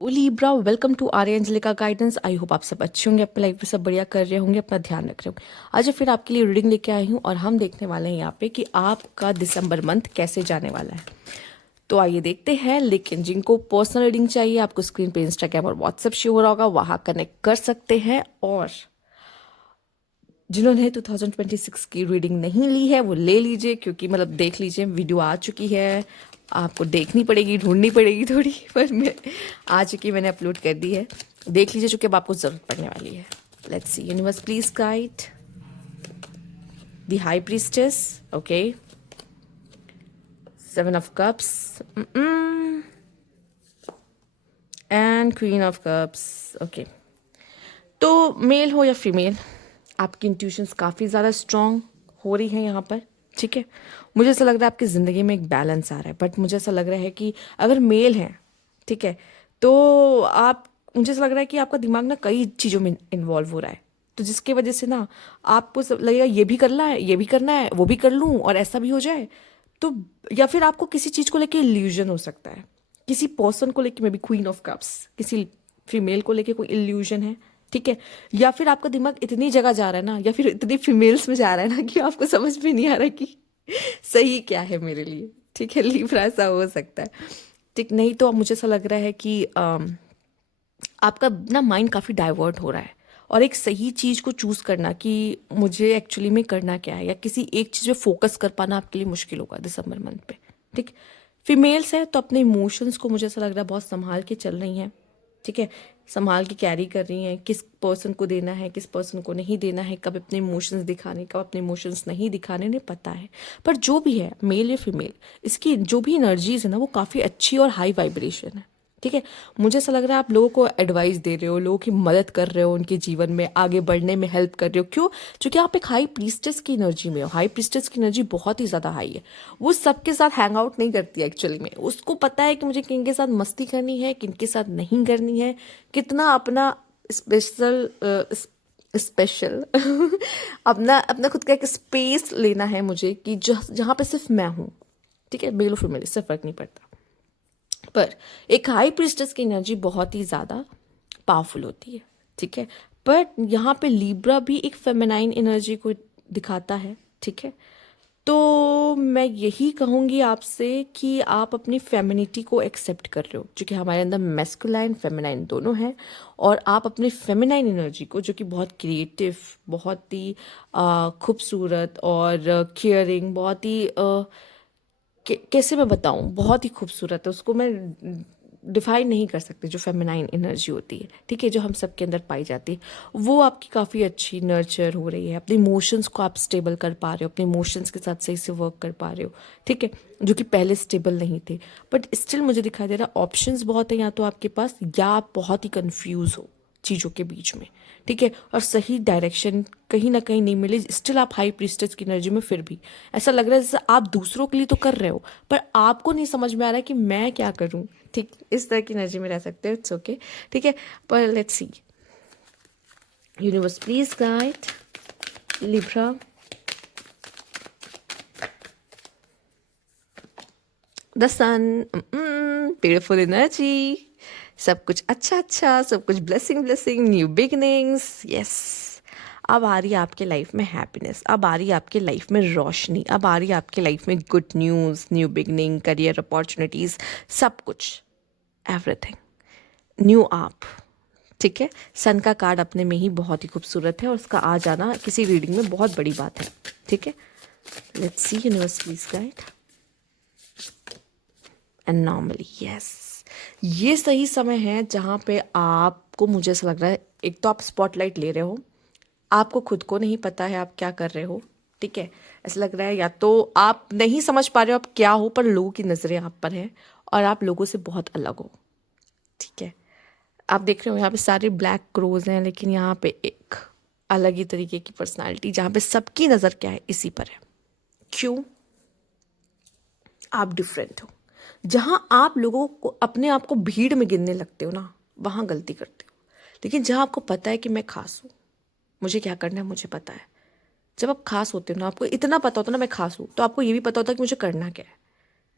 O Libra, welcome to Arya Anjalika guidance. I hope आप सब अच्छे होंगे, अपनी लाइफ में सब बढ़िया कर रहे होंगे, अपना ध्यान रख रहे होंगे। आज फिर आपके लिए रीडिंग लेके आई हूँ और हम देखने वाले हैं यहाँ पे कि आपका दिसंबर मंथ कैसे जाने वाला है। तो आइए देखते हैं। लेकिन जिनको पर्सनल रीडिंग चाहिए, आपको स्क्रीन पे इंस्टाग्राम और व्हाट्सएप शो हो रहा होगा, वहाँ कनेक्ट कर सकते हैं। और जिन्होंने 2026 की रीडिंग नहीं ली है वो ले लीजिए, क्योंकि मतलब देख लीजिए, वीडियो आ चुकी है। आपको देखनी पड़ेगी, ढूंढनी पड़ेगी थोड़ी, पर मैं आ चुकी, मैंने अपलोड कर दी है। देख लीजिए, चूंकि अब आपको ज़रूरत पड़ने वाली है। Let's see. Universe please guide the high priestess, okay, 7 of Cups and queen of cups, okay. तो मेल हो या फीमेल, आपकी इंट्यूशंस काफ़ी ज़्यादा स्ट्रांग हो रही हैं यहाँ पर, ठीक है। मुझे ऐसा लग रहा है आपकी ज़िंदगी में एक बैलेंस आ रहा है, बट मुझे ऐसा लग रहा है कि अगर मेल हैं, ठीक है, तो आप, मुझे ऐसा लग रहा है कि आपका दिमाग ना कई चीज़ों में इन्वॉल्व हो रहा है, तो जिसके वजह से ना आपको सब लगेगा ये भी करना है, ये भी करना है, वो भी कर लूँ और ऐसा भी हो जाए। तो या फिर आपको किसी चीज़ को लेके इल्यूजन हो सकता है, किसी पर्सन को लेके, may be queen of cups, किसी फीमेल को लेके कोई इल्यूजन है, ठीक है। या फिर आपका दिमाग इतनी जगह जा रहा है ना, या फिर इतनी फीमेल्स में जा रहा है ना, कि आपको समझ में नहीं आ रहा कि सही क्या है मेरे लिए, ठीक है। लीब्रा, ऐसा हो सकता है, ठीक। नहीं तो अब मुझे ऐसा लग रहा है कि आपका ना माइंड काफ़ी डाइवर्ट हो रहा है, और एक सही चीज़ को चूज़ करना कि मुझे एक्चुअली में करना क्या है, या किसी एक चीज़ पे फोकस कर पाना आपके लिए मुश्किल होगा दिसंबर मंथ पे, ठीक। फीमेल्स है तो अपने इमोशंस को मुझे ऐसा लग रहा है बहुत संभाल के चल रही हैं, ठीक है। संभाल के कैरी कर रही हैं, किस पर्सन को देना है, किस पर्सन को नहीं देना है, कब अपने इमोशंस दिखाने, कब अपने इमोशंस नहीं दिखाने, नहीं पता है। पर जो भी है, मेल या फीमेल, इसकी जो भी एनर्जीज है ना, वो काफ़ी अच्छी और हाई वाइब्रेशन है, ठीक है। मुझे ऐसा लग रहा है आप लोगों को एडवाइस दे रहे हो, लोगों की मदद कर रहे हो, उनके जीवन में आगे बढ़ने में हेल्प कर रहे हो। क्यों? क्योंकि आप एक हाई प्रीस्टेस की एनर्जी में हो। हाई प्रीस्टेस की एनर्जी बहुत ही ज़्यादा हाई है। वो सबके साथ हैंग आउट नहीं करती है एक्चुअली में। उसको पता है कि मुझे किन के साथ मस्ती करनी है, किन के साथ नहीं करनी है, कितना अपना स्पेशल स्पेशल अपना अपना खुद का एक स्पेस लेना है मुझे, कि जहाँ पे सिर्फ मैं हूँ, ठीक है। मेल और फीमेल, इससे फर्क नहीं पड़ता। पर एक हाई प्रीस्टेस की एनर्जी बहुत ही ज़्यादा पावरफुल होती है, ठीक है। पर यहाँ पे लिब्रा भी एक फेमिनाइन एनर्जी को दिखाता है, ठीक है। तो मैं यही कहूँगी आपसे कि आप अपनी फेमिनिटी को एक्सेप्ट कर रहे हो, क्योंकि हमारे अंदर मैस्कुलाइन फेमिनाइन दोनों हैं। और आप अपनी फेमिनाइन एनर्जी को, जो कि बहुत क्रिएटिव, बहुत ही खूबसूरत और केयरिंग, बहुत ही कैसे मैं बताऊं, बहुत ही खूबसूरत है, उसको मैं डिफाइन नहीं कर सकती। जो फेमिनाइन एनर्जी होती है, ठीक है, जो हम सबके अंदर पाई जाती है, वो आपकी काफ़ी अच्छी नर्चर हो रही है। अपने इमोशंस को आप स्टेबल कर पा रहे हो, अपने इमोशंस के साथ सही से वर्क कर पा रहे हो, ठीक है, जो कि पहले स्टेबल नहीं थे। बट स्टिल मुझे दिखाई दे रहा है ऑप्शंस बहुत है, या तो आपके पास, या आप बहुत ही कंफ्यूज हो चीज़ों के बीच में, ठीक है, और सही डायरेक्शन कहीं ना कहीं नहीं मिली। स्टिल आप हाई प्रीस्टेस की एनर्जी में, फिर भी ऐसा लग रहा है जैसे आप दूसरों के लिए तो कर रहे हो, पर आपको नहीं समझ में आ रहा है कि मैं क्या करूं, ठीक। इस तरह की एनर्जी में रह सकते हो, इट्स ओके, ठीक है। पर let's see. Universe please guide Libra the sun, beautiful energy, सब कुछ अच्छा अच्छा, सब कुछ blessing blessing, new beginnings, yes. अब आ रही है आपके लाइफ में हैप्पीनेस, अब आ रही है आपके लाइफ में रोशनी, अब आ रही है आपके लाइफ में good news, new beginning, career opportunities, सब कुछ, एवरीथिंग न्यू आप, ठीक है। सन का कार्ड अपने में ही बहुत ही खूबसूरत है, और उसका आ जाना किसी रीडिंग में बहुत बड़ी बात है, ठीक है। Let's see. Universe please guide and normally, yes. ये सही समय है जहाँ पे आपको, मुझे ऐसा लग रहा है, एक तो आप स्पॉटलाइट ले रहे हो, आपको खुद को नहीं पता है आप क्या कर रहे हो, ठीक है। ऐसा लग रहा है या तो आप नहीं समझ पा रहे हो आप क्या हो, पर लोगों की नज़रें आप पर हैं, और आप लोगों से बहुत अलग हो, ठीक है। आप देख रहे हो यहाँ पे सारे ब्लैक क्रोज हैं, लेकिन यहाँ पे एक अलग ही तरीके की पर्सनालिटी, जहाँ पे सबकी नज़र क्या है, इसी पर है। क्यों? आप डिफरेंट हो। जहाँ आप लोगों को, अपने आप को भीड़ में गिनने लगते हो ना, वहाँ गलती करते हो। लेकिन जहाँ आपको पता है कि मैं खास हूँ, मुझे क्या करना है मुझे पता है। जब आप खास होते हो ना, आपको इतना पता होता है ना मैं खास हूँ, तो आपको ये भी पता होता है कि मुझे करना क्या है,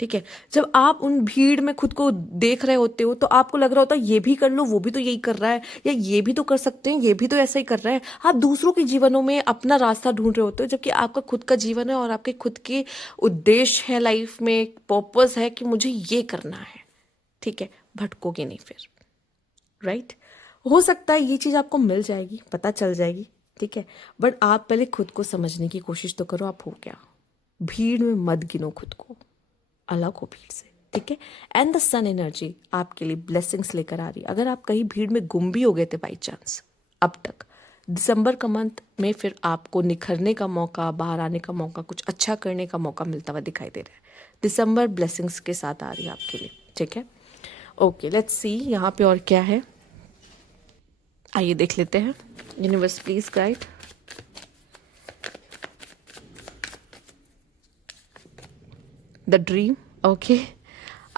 ठीक है। जब आप उन भीड़ में खुद को देख रहे होते हो तो आपको लग रहा होता है ये भी कर लो, वो भी तो यही कर रहा है, या ये भी तो कर सकते हैं, ये भी तो ऐसा ही कर रहा है। आप दूसरों के जीवनों में अपना रास्ता ढूंढ रहे होते हो, जबकि आपका खुद का जीवन है और आपके खुद के उद्देश्य है लाइफ में, पर्पस है कि मुझे ये करना है। ठीक है, भटकोगे नहीं फिर। राइट, हो सकता है ये चीज़ आपको मिल जाएगी, पता चल जाएगी। ठीक है, बट आप पहले खुद को समझने की कोशिश तो करो, आप हो क्या। भीड़ में मत गिनो खुद को, अलग हो भीड़ से। ठीक है, एंड द सन एनर्जी आपके लिए ब्लेसिंग्स लेकर आ रही है। अगर आप कहीं भीड़ में गुम भी हो गए थे बाई चांस अब तक, दिसंबर का मंथ में फिर आपको निखरने का मौका, बाहर आने का मौका, कुछ अच्छा करने का मौका मिलता हुआ दिखाई दे रहा है। दिसंबर ब्लेसिंग्स के साथ आ रही है आपके लिए। ठीक है, ओके, लेट्स सी यहाँ पे और क्या है, आइए देख लेते हैं। Universe please guide. The dream. Okay,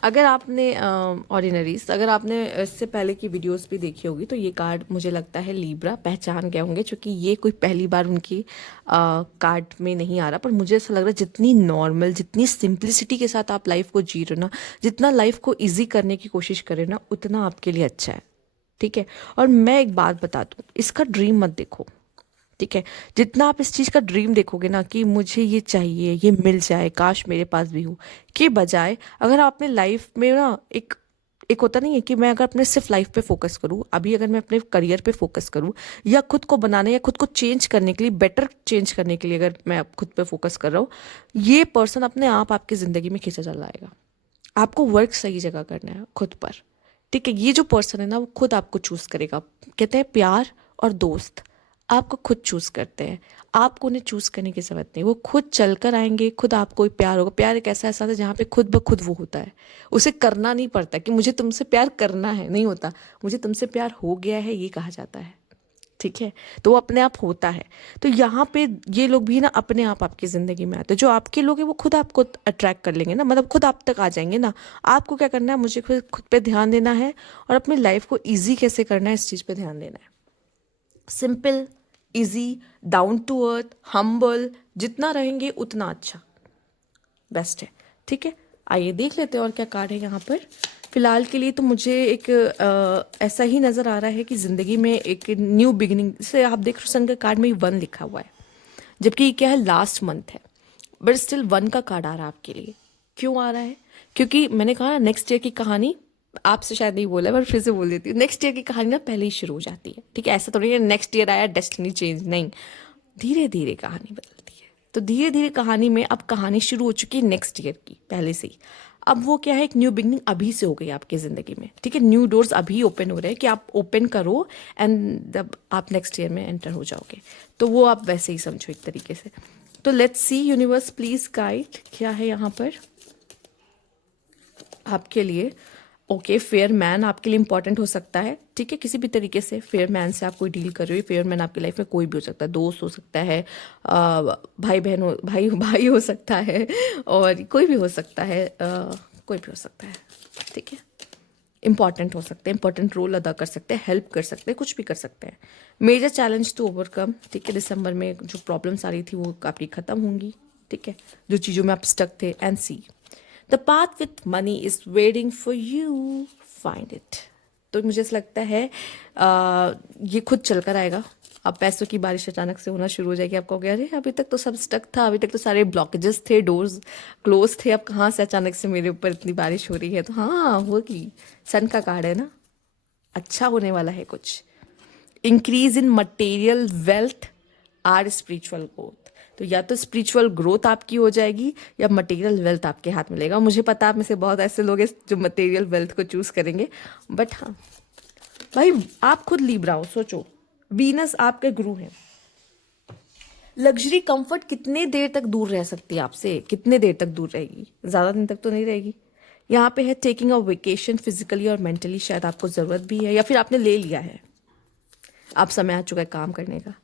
अगर आपने ऑर्डिनरीज, अगर आपने इससे पहले की वीडियोस भी देखी होगी तो ये कार्ड मुझे लगता है लीब्रा पहचान गए होंगे, क्योंकि ये कोई पहली बार उनकी कार्ड में नहीं आ रहा। पर मुझे ऐसा लग रहा है जितनी नॉर्मल, जितनी सिंप्लिसिटी के साथ आप लाइफ को जी रहे हो ना, जितना लाइफ को ईजी करने की कोशिश करें ना, उतना आपके लिए अच्छा है। ठीक है, और मैं एक बात बता दूँ, इसका ड्रीम मत देखो। ठीक है, जितना आप इस चीज़ का ड्रीम देखोगे ना कि मुझे ये चाहिए, ये मिल जाए, काश मेरे पास भी हो, के बजाय अगर आप अपने लाइफ में ना एक एक होता नहीं है कि मैं अगर अपने सिर्फ लाइफ पे फोकस करूँ, अभी अगर मैं अपने करियर पे फोकस करूँ, या खुद को बनाने या खुद को चेंज करने के लिए, बेटर चेंज करने के लिए अगर मैं अब खुद पे फोकस कर रहा हूँ, ये पर्सन अपने आप आपकी ज़िंदगी में खींचा चला आएगा। आपको वर्क सही जगह करना है खुद पर। ठीक है, ये जो पर्सन है ना वो खुद आपको चूज करेगा। कहते हैं प्यार और दोस्त आपको खुद चूज करते हैं, आपको उन्हें चूज करने की जरूरत नहीं, वो खुद चलकर आएंगे, खुद आपको प्यार होगा। प्यार एक ऐसा एहसास है जहाँ पे खुद ब खुद वो होता है, उसे करना नहीं पड़ता कि मुझे तुमसे प्यार करना है, नहीं होता, मुझे तुमसे प्यार हो गया है ये कहा जाता है। ठीक है, तो वो अपने आप होता है। तो यहाँ पे ये लोग भी ना अपने आप आपकी ज़िंदगी में आते हैं। जो आपके लोग हैं वो खुद आपको अट्रैक्ट कर लेंगे ना, मतलब खुद आप तक आ जाएंगे ना। आपको क्या करना है, मुझे खुद पे ध्यान देना है और अपनी लाइफ को ईजी कैसे करना है इस चीज़ पे ध्यान देना है। Simple, easy, down to earth, humble, जितना रहेंगे उतना अच्छा, बेस्ट है। ठीक है, आइए देख लेते हैं और क्या कार्ड है यहाँ पर। फिलहाल के लिए तो मुझे एक ऐसा ही नज़र आ रहा है कि ज़िंदगी में एक न्यू बिगिनिंग, जैसे आप देख रहे हो सन का कार्ड में 1 लिखा हुआ है, जबकि ये क्या है, लास्ट मंथ है, बट स्टिल 1 का कार्ड आ रहा है आपके लिए। क्यों आ रहा है? क्योंकि मैंने कहा ना नेक्स्ट ईयर की कहानी, आपसे शायद नहीं बोला पर फिर से बोल देती हूँ, नेक्स्ट ईयर की कहानी ना पहले ही शुरू हो जाती है। ठीक है, ऐसा तो नहीं है नेक्स्ट ईयर आया डेस्टिनी चेंज, नहीं, धीरे धीरे कहानी बदलती है। तो धीरे धीरे कहानी में अब कहानी शुरू हो चुकी है नेक्स्ट ईयर की पहले से ही। अब वो क्या है, एक न्यू बिगनिंग अभी से हो गई आपकी ज़िंदगी में। ठीक है, न्यू डोर्स अभी ओपन हो रहे हैं कि आप ओपन करो एंड जब आप नेक्स्ट ईयर में एंटर हो जाओगे, तो वो आप वैसे ही समझो एक तरीके से। तो let's see universe please guide, क्या है यहाँ पर आपके लिए। ओके, फेयर मैन आपके लिए इंपॉर्टेंट हो सकता है। ठीक है, किसी भी तरीके से फेयर मैन से आप कोई डील कर रहे हो। फेयर मैन आपकी लाइफ में कोई भी हो सकता है, दोस्त हो सकता है, भाई बहन हो, भाई हो सकता है, और कोई भी हो सकता है, कोई भी हो सकता है। ठीक है, इंपॉर्टेंट हो सकते हैं, इंपॉर्टेंट रोल अदा कर सकते हैं, हेल्प कर सकते हैं, कुछ भी कर सकते हैं। Major challenge to overcome. ठीक है, दिसंबर में जो प्रॉब्लम्स आ रही थी वो आपकी खत्म होंगी। ठीक है, जो चीज़ों में आप स्टक थे, and see the path with money is waiting for you, find it. तो मुझे ऐसा लगता है ये खुद चल कर आएगा। अब पैसों की बारिश अचानक से होना शुरू हो जाएगी, आपको कहोगे अरे अभी तक तो सब स्टक था, अभी तक तो सारे ब्लॉकेजेस थे, डोर्स क्लोज थे, अब कहाँ से अचानक से मेरे ऊपर इतनी बारिश हो रही है। तो हाँ, होगी, सन का कार्ड है ना, अच्छा होने वाला है कुछ। Increase in material wealth or spiritual growth. तो या तो स्पिरिचुअल ग्रोथ आपकी हो जाएगी या मटेरियल वेल्थ आपके हाथ मिलेगा। मुझे पता आप में से बहुत ऐसे लोग हैं जो मटेरियल वेल्थ को चूज करेंगे, बट हाँ भाई आप खुद लीब्रा हो, सोचो वीनस आपके गुरु हैं। लग्जरी कंफर्ट कितने देर तक दूर रह सकती है आपसे, कितने देर तक दूर रहेगी, ज़्यादा दिन तक तो नहीं रहेगी। यहाँ पे है टेकिंग अ वेकेशन, फिजिकली और मेंटली शायद आपको ज़रूरत भी है या फिर आपने ले लिया है, अब समय आ चुका है काम करने का।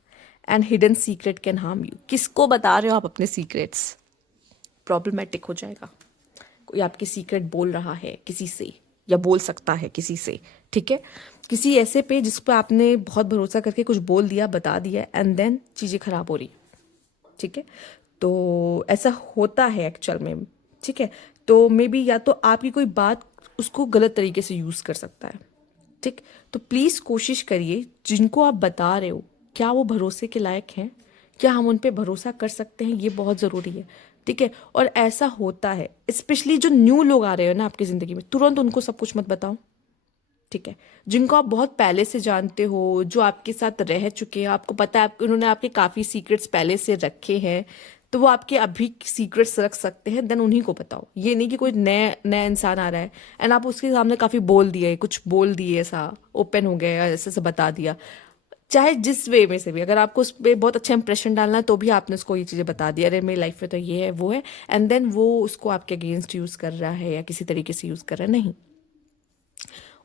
And hidden secret can harm you. किसको बता रहे हो आप अपने सीक्रेट्स, प्रॉब्लमेटिक हो जाएगा। कोई आपके सीक्रेट बोल रहा है किसी से या बोल सकता है किसी से। ठीक है, किसी ऐसे पे जिस पर आपने बहुत भरोसा करके कुछ बोल दिया, बता दिया, एंड देन चीज़ें खराब हो रही। ठीक है, तो ऐसा होता है एक्चुअल में। ठीक है, तो मे बी या तो आपकी कोई बात उसको गलत तरीके से यूज़ कर सकता है। ठीक, तो प्लीज़ कोशिश करिए जिनको आप बता रहे हो क्या वो भरोसे के लायक हैं, क्या हम उन पे भरोसा कर सकते हैं, ये बहुत ज़रूरी है। ठीक है, और ऐसा होता है स्पेशली जो न्यू लोग आ रहे हो ना आपकी ज़िंदगी में, तुरंत उनको सब कुछ मत बताओ। ठीक है, जिनको आप बहुत पहले से जानते हो, जो आपके साथ रह चुके हैं, आपको पता है उन्होंने आपके काफ़ी सीक्रेट्स पहले से रखे हैं, तो वो आपके अभी सीक्रेट्स रख सकते हैं, देन उन्हीं को बताओ। ये नहीं कि कोई नया नया इंसान आ रहा है एंड आप उसके सामने काफ़ी बोल दिए, कुछ बोल दिए, ऐसा ओपन हो गया, ऐसे से बता दिया, चाहे जिस वे में से भी। अगर आपको उस पर बहुत अच्छा इंप्रेशन डालना है तो भी आपने उसको ये चीज़ें बता दी, अरे मेरी लाइफ में तो ये है वो है, एंड देन वो उसको आपके अगेंस्ट यूज़ कर रहा है या किसी तरीके से यूज़ कर रहा है। नहीं,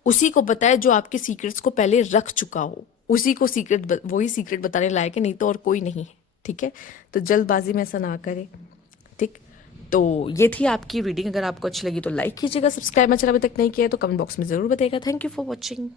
उसी को बताए जो आपके सीक्रेट्स को पहले रख चुका हो, उसी को सीक्रेट, वही सीक्रेट बताने लायक है, नहीं तो और कोई नहीं है। ठीक है, तो जल्दबाजी में ऐसा ना करें। ठीक, तो ये थी आपकी रीडिंग। अगर आपको अच्छी लगी तो लाइक कीजिएगा, सब्सक्राइब मेरा चैनल अभी तक नहीं किया है तो कमेंट बॉक्स में ज़रूर बताइएगा। Thank you for watching.